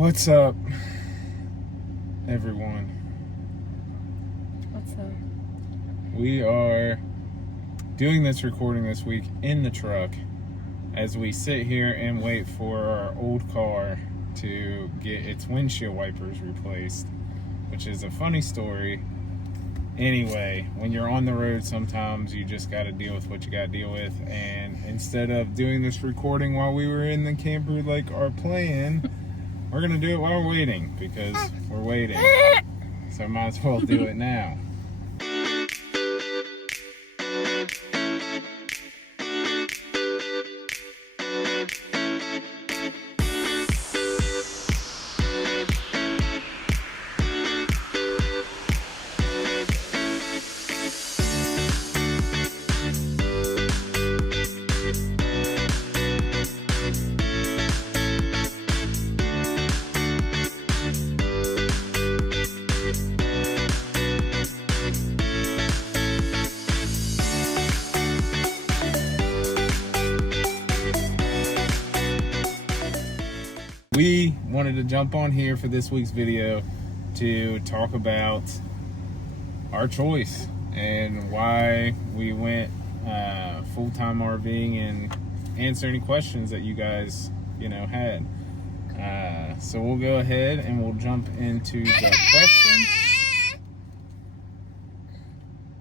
What's up, everyone? What's up? We are doing this recording this week in the truck as we sit here and wait for our old car to get its windshield wipers replaced, which is a funny story. Anyway, when you're on the road, sometimes you just got to deal with what you got to deal with. And instead of doing this recording while we were in the camper like our plan, we're going to do it while we're waiting because we're waiting. So might as well do it now. We wanted to jump on here for this week's video to talk about our choice and why we went full-time RVing and answer any questions that you guys, had. So we'll go ahead and we'll jump into the questions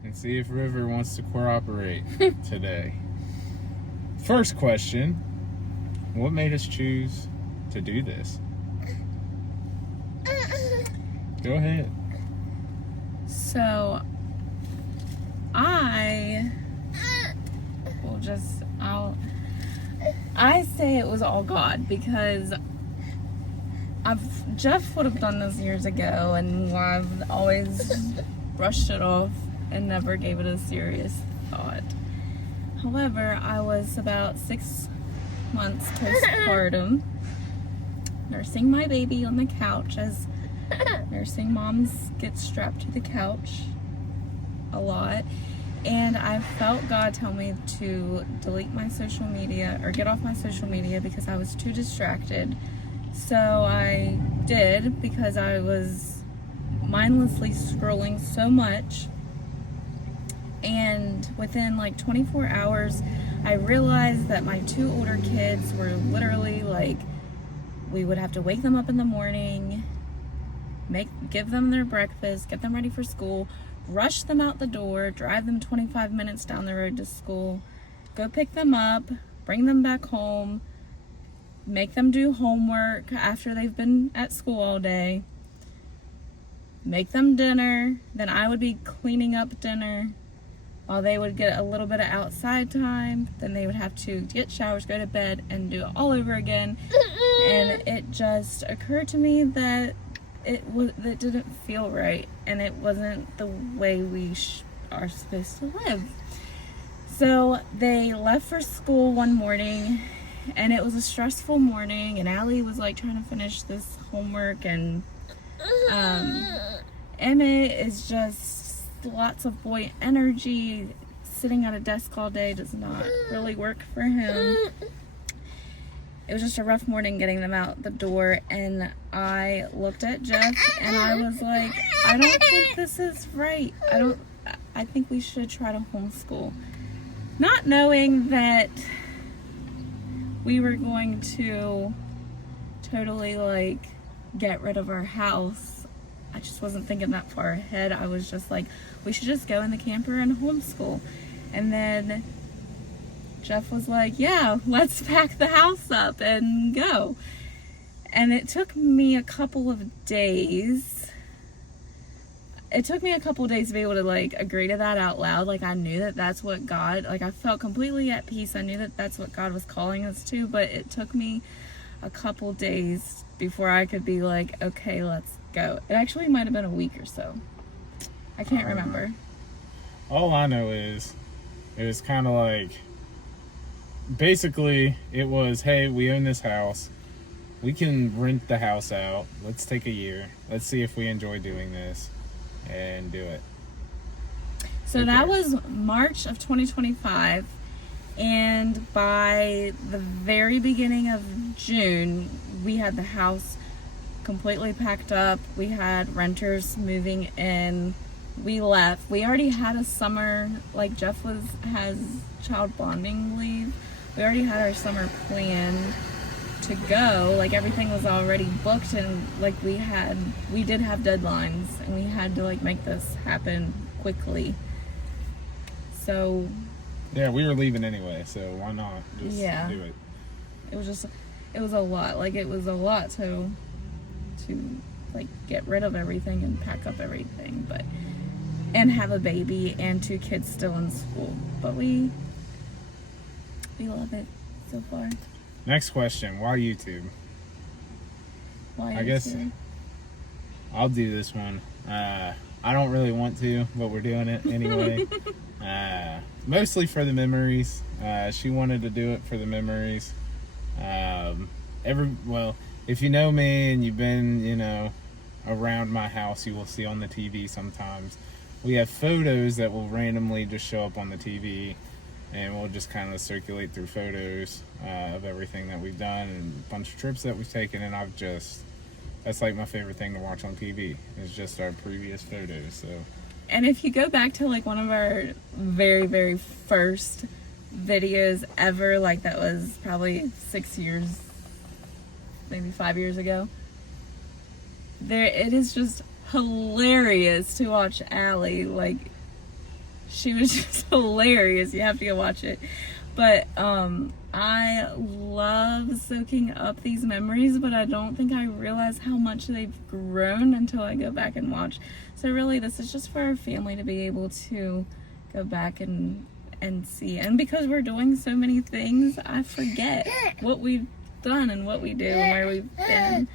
and see if River wants to cooperate today. First question, what made us choose to do this? Go ahead. So, I say it was all God because Jeff would have done this years ago and I've always brushed it off and never gave it a serious thought. However, I was about 6 months postpartum, nursing my baby on the couch as nursing moms get strapped to the couch a lot, and I felt God tell me to delete my social media or get off my social media because I was too distracted. So I did, because I was mindlessly scrolling so much, and within like 24 hours I realized that my 2 older kids were literally like, we would have to wake them up in the morning, give them their breakfast, get them ready for school, rush them out the door, drive them 25 minutes down the road to school, go pick them up, bring them back home, make them do homework after they've been at school all day, make them dinner, then I would be cleaning up dinner while they would get a little bit of outside time, then they would have to get showers, go to bed, and do it all over again. And it just occurred to me that it didn't feel right, and it wasn't the way we are supposed to live. So they left for school one morning, and it was a stressful morning, and Allie was like trying to finish this homework, and Emmett is just lots of boy energy. Sitting at a desk all day does not really work for him. It was just a rough morning getting them out the door, and I looked at Jeff and I was like, I don't think this is right. I think we should try to homeschool. Not knowing that we were going to totally like get rid of our house. I just wasn't thinking that far ahead. I was just like, we should just go in the camper and homeschool. And then Jeff was like, yeah, let's pack the house up and go. And it took me a couple of days. It took me a couple of days to be able to like agree to that out loud. Like, I knew that that's what God, like, I felt completely at peace. I knew that that's what God was calling us to, but it took me a couple days before I could be like, okay, let's go. It actually might have been a week or so. I can't remember. All I know is it was kind of like, basically it was, hey, we own this house, we can rent the house out, let's take a year, let's see if we enjoy doing this and do it. So that was March of 2025, and by the very beginning of June, we had the house completely packed up. We had renters moving in. We left. We already had a summer, like Jeff has child bonding leave. We already had our summer planned to go. Like everything was already booked, and like we did have deadlines, and we had to like make this happen quickly. So yeah, we were leaving anyway, so why not just do it? It was a lot. Like it was a lot to like get rid of everything and pack up everything, and have a baby and 2 kids still in school. But we love it so far. Next question, why YouTube? I guess I'll do this one. I don't really want to, but we're doing it anyway. Mostly for the memories. She wanted to do it for the memories. If you know me and you've been, around my house, you will see on the TV sometimes. We have photos that will randomly just show up on the TV, and we'll just kind of circulate through photos of everything that we've done and a bunch of trips that we've taken. And that's like my favorite thing to watch on TV is just our previous photos. So, and if you go back to like one of our very, very first videos ever, like that was probably 6 years, maybe 5 years ago, it is just hilarious to watch Allie. Like, she was just hilarious. You have to go watch it. But I love soaking up these memories, but I don't think I realize how much they've grown until I go back and watch. So really, this is just for our family to be able to go back and see. And because we're doing so many things, I forget what we've done and what we do and where we've been.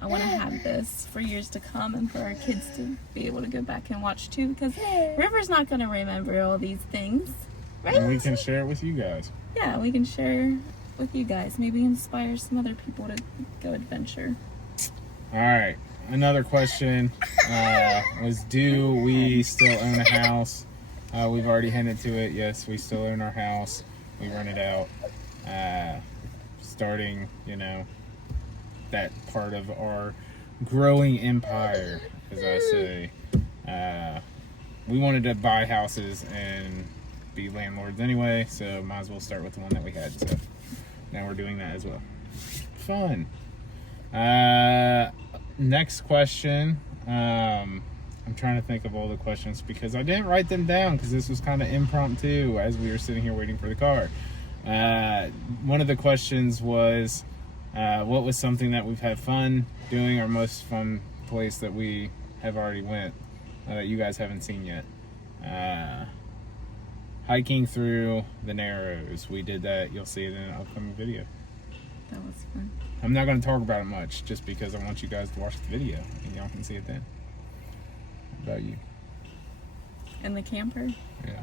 I want to have this for years to come and for our kids to be able to go back and watch too, because River's not going to remember all these things, right? And we can share it with you guys. Yeah, we can share with you guys. Maybe inspire some other people to go adventure. All right. Another question was, do we still own a house? We've already hinted to it. Yes, we still own our house. We rent it out. Starting, that part of our growing empire, as I say. We wanted to buy houses and be landlords anyway, so might as well start with the one that we had. So now we're doing that as well. Fun. Next question. I'm trying to think of all the questions because I didn't write them down because this was kind of impromptu as we were sitting here waiting for the car. One of the questions was, what was something that we've had fun doing, our most fun place that we have already went that you guys haven't seen yet? Hiking through the Narrows. We did that. You'll see it in an upcoming video. That was fun. I'm not going to talk about it much just because I want you guys to watch the video and y'all can see it then. What about you? In the camper? Yeah.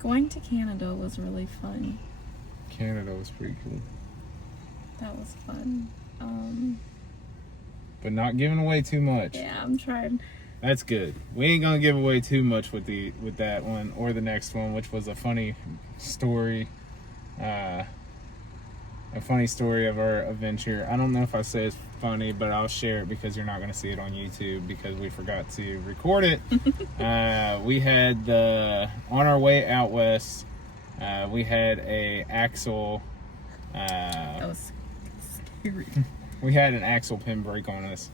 Going to Canada was really fun. Canada was pretty cool. That was fun. But not giving away too much. Yeah, I'm trying. That's good. We ain't gonna give away too much with that one or the next one, which was a funny story. A funny story of our adventure. I don't know if I say it's funny, but I'll share it because you're not going to see it on YouTube because we forgot to record it. We had on our way out west, we had a axle. That was scary. We had an axle pin break on us,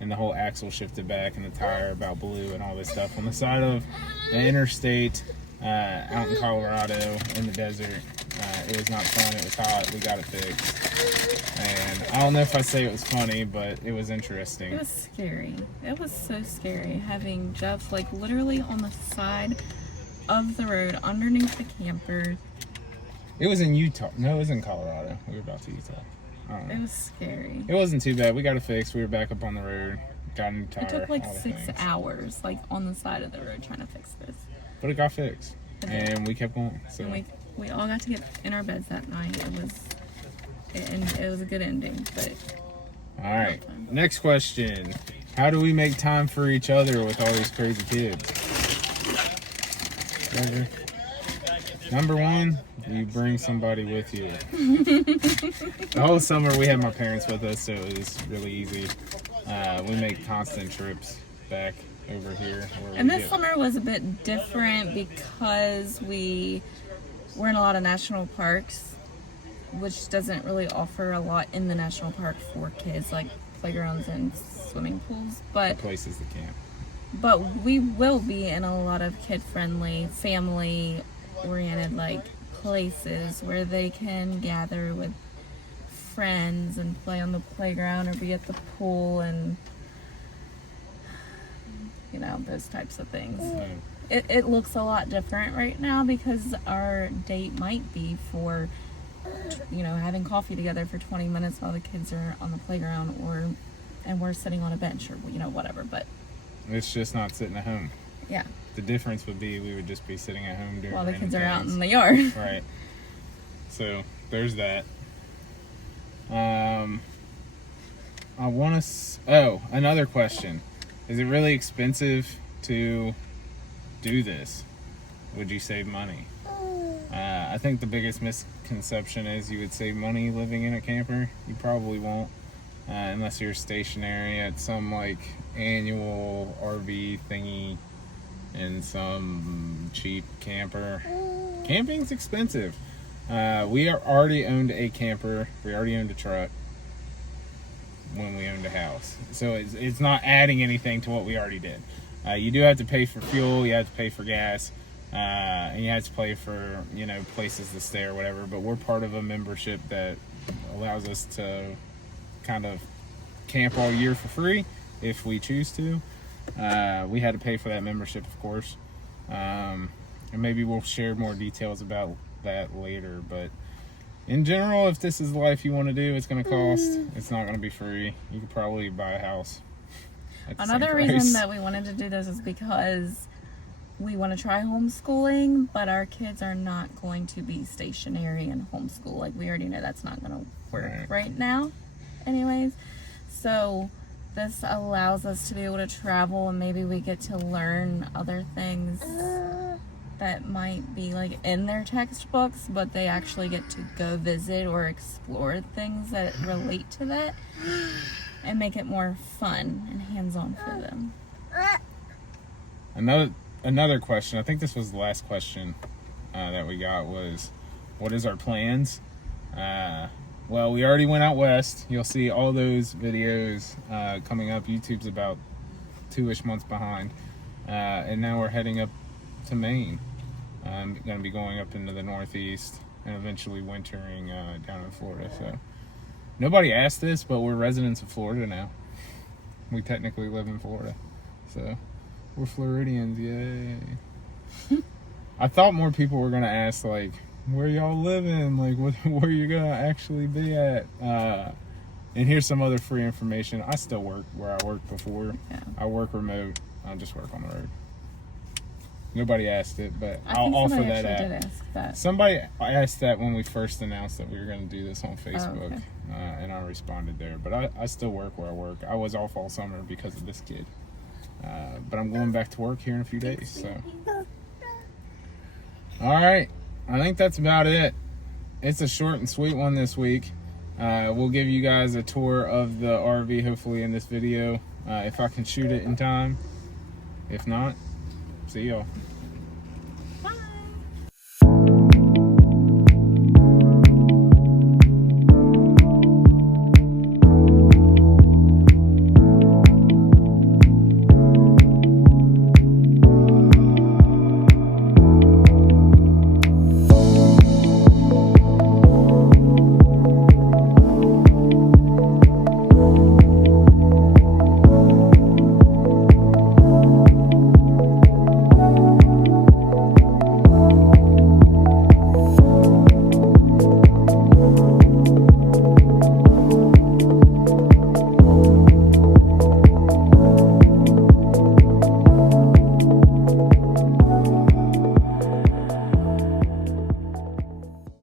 and the whole axle shifted back, and the tire about blew, and all this stuff on the side of the interstate out in Colorado in the desert. It was not fun. It was hot. We got it fixed. And I don't know if I say it was funny, but it was interesting. It was scary. It was so scary having Jeff like literally on the side of the road underneath the camper. It was in Utah. No, it was in Colorado. We were about to Utah. I don't know. It was scary. It wasn't too bad. We got it fixed. We were back up on the road. Got a new tire. It took like all the 6 things. hours like on the side of the road trying to fix this. But it got fixed. And we kept going. So. And we all got to get in our beds that night. It was a good ending, but all right. Next question. How do we make time for each other with all these crazy kids? Number one, You bring somebody with you. The whole summer we had my parents with us, so it was really easy. We make constant trips back over here. And this summer was a bit different because we're in a lot of national parks, which doesn't really offer a lot in the national park for kids, like playgrounds and swimming pools. But places to camp. But we will be in a lot of kid-friendly, family-oriented, like, places where they can gather with friends and play on the playground or be at the pool and, you know, those types of things. It looks a lot different right now because our date might be for, you know, having coffee together for 20 minutes while the kids are on the playground and we're sitting on a bench or, you know, whatever, but it's just not sitting at home. Yeah. The difference would be we would just be sitting at home doing while the kids things. are out in the yard. Right. So there's that. Another question. Is it really expensive to do this? Would you save money? I think the biggest misconception is you would save money living in a camper. You probably won't. Unless you're stationary at some like annual RV thingy in some cheap camper. Camping's expensive. We already owned a camper. We already owned a truck when we owned a house. So it's not adding anything to what we already did. You do have to pay for fuel. You have to pay for gas. And you have to pay for, you know, places to stay or whatever. But we're part of a membership that allows us to kind of camp all year for free if we choose to. We had to pay for that membership, of course, and maybe we'll share more details about that later. But in general, if this is the life you want to do, it's going to cost. It's not going to be free. You could probably buy a house at the Another same price. reason that we wanted to do this is because we want to try homeschooling, but our kids are not going to be stationary and homeschool. Like, we already know that's not going to work right now anyways. So this allows us to be able to travel, and maybe we get to learn other things that might be like in their textbooks, but they actually get to go visit or explore things that relate to that and make it more fun and hands-on for them. Another question, I think this was the last question that we got, was what is our plans? Well, we already went out west. You'll see all those videos coming up. YouTube's about 2-ish months behind. And now we're heading up to Maine. I'm going to be going up into the Northeast and eventually wintering down in Florida. So nobody asked this, but we're residents of Florida now. We technically live in Florida. So we're Floridians, yay. I thought more people were going to ask, like, where y'all living, like where you gonna actually be at, and here's some other free information. I still work where I worked before. I work remote. I just work on the road. Nobody asked it, but I'll offer that out. Somebody asked that when we first announced that we were going to do this on Facebook. And I responded there, but I still work where I work. I was off all summer because of this kid, but I'm going back to work here in a few days. So all right, I think that's about it. It's a short and sweet one this week. We'll give you guys a tour of the RV hopefully in this video, if I can shoot it in time. If not, see y'all.